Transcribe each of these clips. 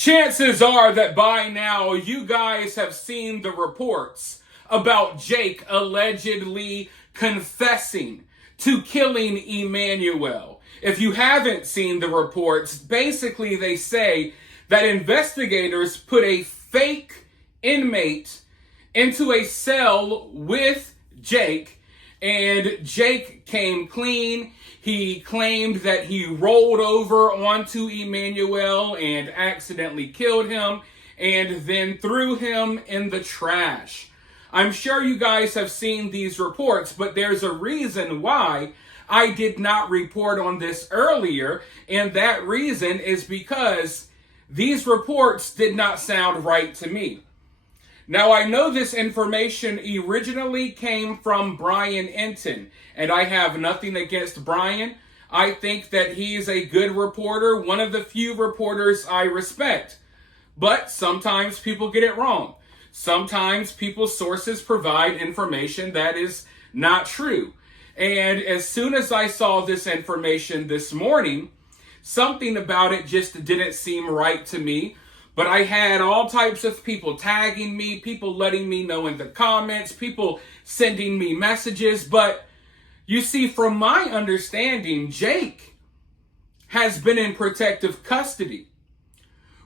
Chances are that by now you guys have seen the reports about Jake allegedly confessing to killing EMMANUEL. If you haven't seen the reports, basically they say that investigators put a fake inmate into a cell with Jake, and Jake came clean. He claimed that he rolled over onto EMMANUEL and accidentally killed him and then threw him in the trash. I'm sure you guys have seen these reports, but there's a reason why I did not report on this earlier, and that reason is because these reports did not sound right to me. Now, I know this information originally came from Brian Enton, and I have nothing against Brian. I think that he's a good reporter, one of the few reporters I respect. But sometimes people get it wrong. Sometimes people's sources provide information that is not true. And as soon as I saw this information this morning, something about it just didn't seem right to me. But I had all types of people tagging me, people letting me know in the comments, people sending me messages. But you see, from my understanding, Jake has been in protective custody,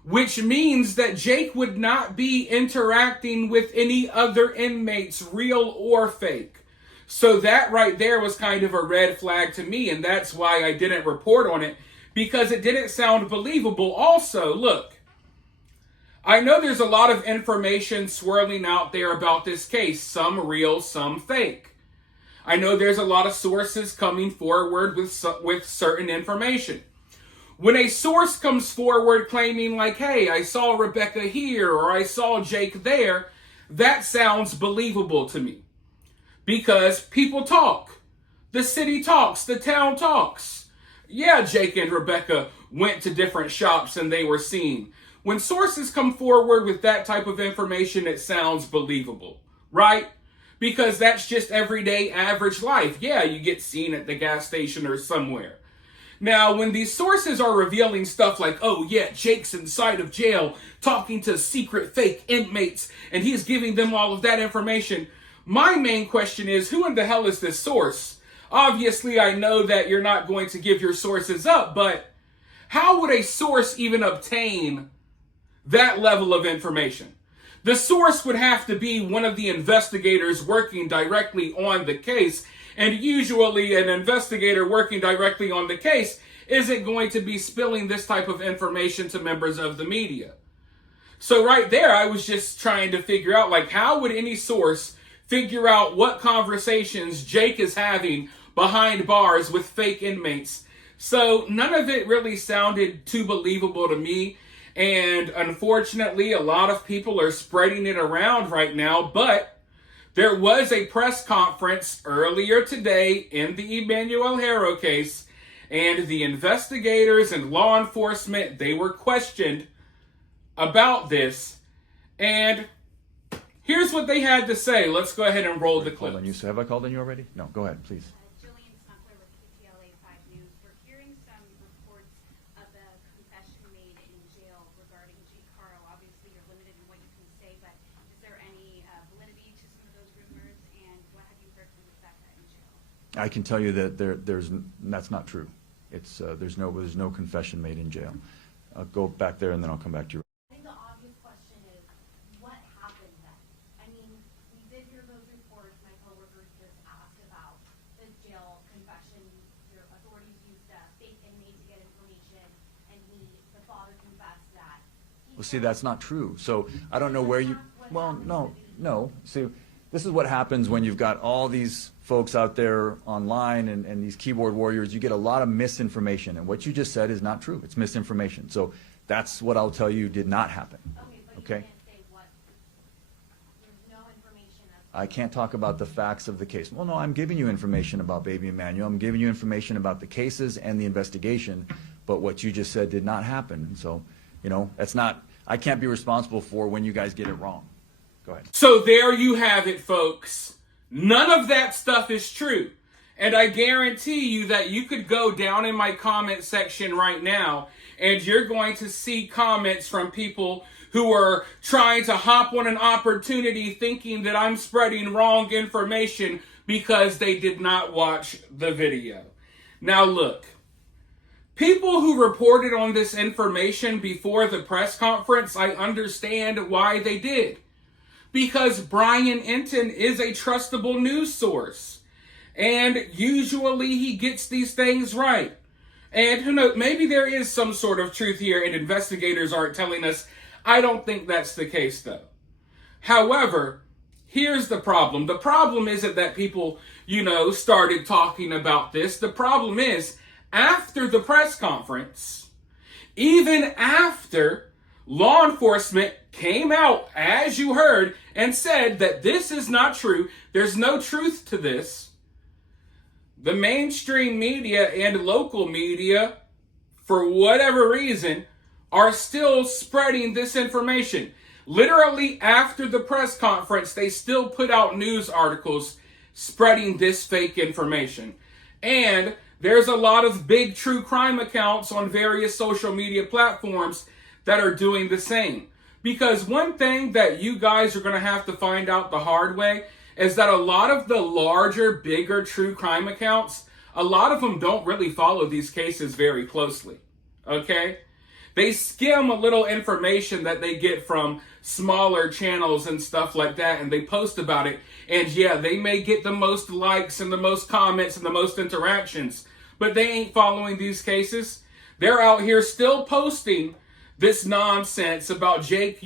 which means that Jake would not be interacting with any other inmates, real or fake. So that right there was kind of a red flag to me, and that's why I didn't report on it, because it didn't sound believable. Also, look, I know there's a lot of information swirling out there about this case, some real, some fake. I know there's a lot of sources coming forward with certain information. When a source comes forward claiming like, hey, I saw Rebecca here or I saw Jake there, that sounds believable to me. Because people talk. The city talks. The town talks. Yeah, Jake and Rebecca went to different shops and they were seen. When sources come forward with that type of information, it sounds believable, right? Because that's just everyday average life. Yeah, you get seen at the gas station or somewhere. Now, when these sources are revealing stuff like, oh yeah, Jake's inside of jail talking to secret fake inmates and he's giving them all of that information, my main question is, who in the hell is this source? Obviously, I know that you're not going to give your sources up, but how would a source even obtain that level of information? The source would have to be one of the investigators working directly on the case, and usually an investigator working directly on the case isn't going to be spilling this type of information to members of the media. So right there, I was just trying to figure out, like, how would any source figure out what conversations Jake is having behind bars with fake inmates? So none of it really sounded too believable to me. And unfortunately, a lot of people are spreading it around right now. But there was a press conference earlier today in the EMMANUEL HARO case, and the investigators and law enforcement, they were questioned about this. And here's what they had to say. Let's go ahead and roll the clip. Hold on, you have I called on you already? No, go ahead, please. I can tell you that that's not true. It's there's no confession made in jail. I'll go back there and then I'll come back to you. I think the obvious question is, what happened then? I mean, we did hear those reports. My coworkers just asked about the jail confession. Your authorities used a fake inmate to get information, and the father confessed that. Well, see, that's not true. So I don't know where you. Well, no. See, this is what happens when you've got all these folks out there online and these keyboard warriors. You get a lot of misinformation, and what you just said is not true. It's misinformation. So that's what I'll tell you did not happen. Okay, but okay? You can't say what. There's no information. I can't talk about the facts of the case. Well, no, I'm giving you information about baby EMMANUEL. I'm giving you information about the cases and the investigation, but what you just said did not happen. So, that's not, I can't be responsible for when you guys get it wrong. Go ahead. So there you have it, folks. None of that stuff is true. And I guarantee you that you could go down in my comment section right now and you're going to see comments from people who are trying to hop on an opportunity thinking that I'm spreading wrong information because they did not watch the video. Now look, people who reported on this information before the press conference, I understand why they did. Because Brian Enton is a trustable news source. And usually he gets these things right. And who knows, maybe there is some sort of truth here and investigators aren't telling us. I don't think that's the case though. However, here's the problem. The problem isn't that people, started talking about this. The problem is, after the press conference, even after law enforcement came out, as you heard, and said that this is not true, there's no truth to this, the mainstream media and local media, for whatever reason, are still spreading this information. Literally after the press conference, they still put out news articles spreading this fake information. And there's a lot of big true crime accounts on various social media platforms that are doing the same. Because one thing that you guys are going to have to find out the hard way is that a lot of the larger, bigger true crime accounts, a lot of them don't really follow these cases very closely. Okay? They skim a little information that they get from smaller channels and stuff like that, and they post about it. And yeah, they may get the most likes and the most comments and the most interactions, but they ain't following these cases. They're out here still posting this nonsense about Jake,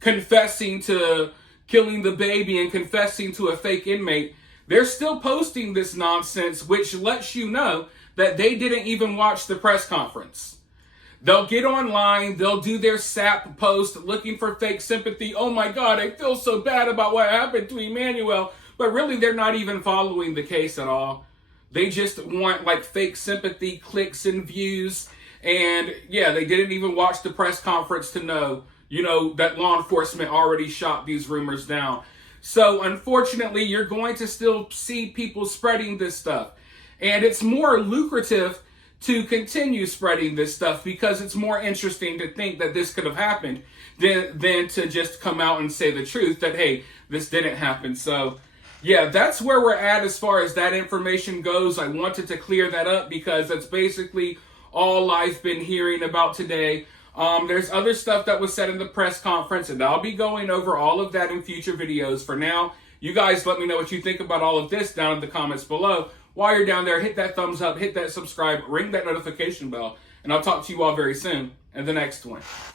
confessing to killing the baby and confessing to a fake inmate. They're still posting this nonsense, which lets you know that they didn't even watch the press conference. They'll get online, they'll do their SAP post looking for fake sympathy. Oh my God, I feel so bad about what happened to Emmanuel. But really, they're not even following the case at all. They just want fake sympathy, clicks and views. And yeah, they didn't even watch the press conference to know, that law enforcement already shot these rumors down. So unfortunately, you're going to still see people spreading this stuff. And it's more lucrative to continue spreading this stuff because it's more interesting to think that this could have happened than to just come out and say the truth that, hey, this didn't happen. So yeah, that's where we're at as far as that information goes. I wanted to clear that up because that's basically all I've been hearing about today. There's other stuff that was said in the press conference, and I'll be going over all of that in future videos. For now, you guys let me know what you think about all of this down in the comments below. While you're down there, hit that thumbs up, hit that subscribe, ring that notification bell, and I'll talk to you all very soon in the next one.